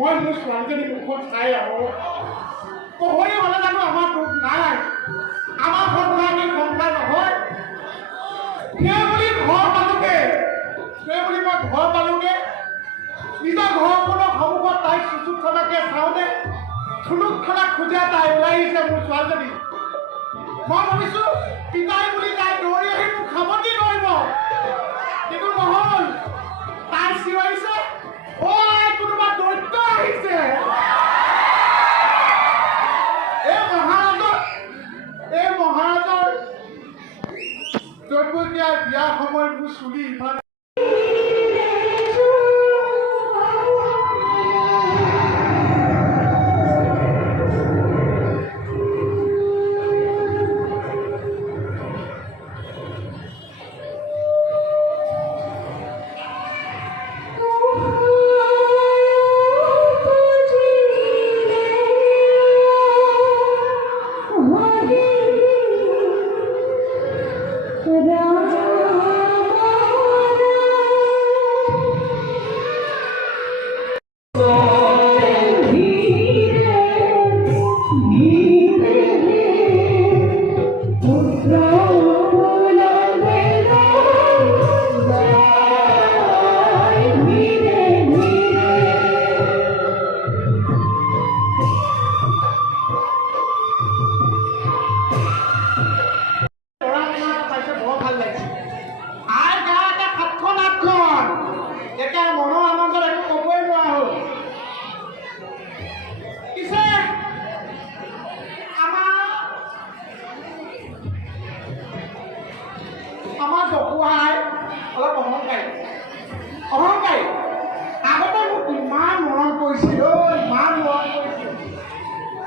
মই মোৰ ছোৱালীজনী মুখত চাই আহো কহৰি হলে জানো আমাৰ দুখ নাই আমাৰ সংসাৰ নহয় সেই বুলি ঘৰ পালোগে নিজৰ ঘৰখনৰ সন্মুখত তাই চুচুকখনকে চাওঁতে থুলুকখনা খোজা তাই ওলাই আহিছে মোৰ ছোৱালীজনী মই ভাবিছো পিতাই বুলি তাই দৌৰি আহি মোক খাবতি ধৰিব কিন্তু নহল তাই চিঞৰিছে ঐ কোনোবা দৈত্য আহিছে এই মহাৰাজৰ দৈবতীয়া বিয়া সময়ত মোৰ চুলি ইমান অলপ অহংকাৰী আগতে মোক ইমান মৰম কৰিছিল ইমান মৰম কৰিছিল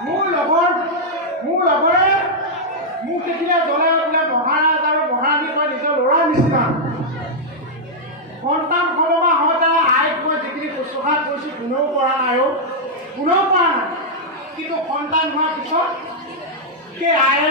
মোৰ লগৰে মোক দেখিলে জ্বলে বোলে মহাৰাজ আৰু মহাৰাণী কয় নিজৰ ল'ৰাৰ নিচিনা সন্তান সমবা হওঁতে আইক মই যিখিনি শুশ্ৰূষা কৰিছোঁ কোনেও পৰা নাই কিন্তু সন্তান হোৱাৰ পিছত সেই আয়ে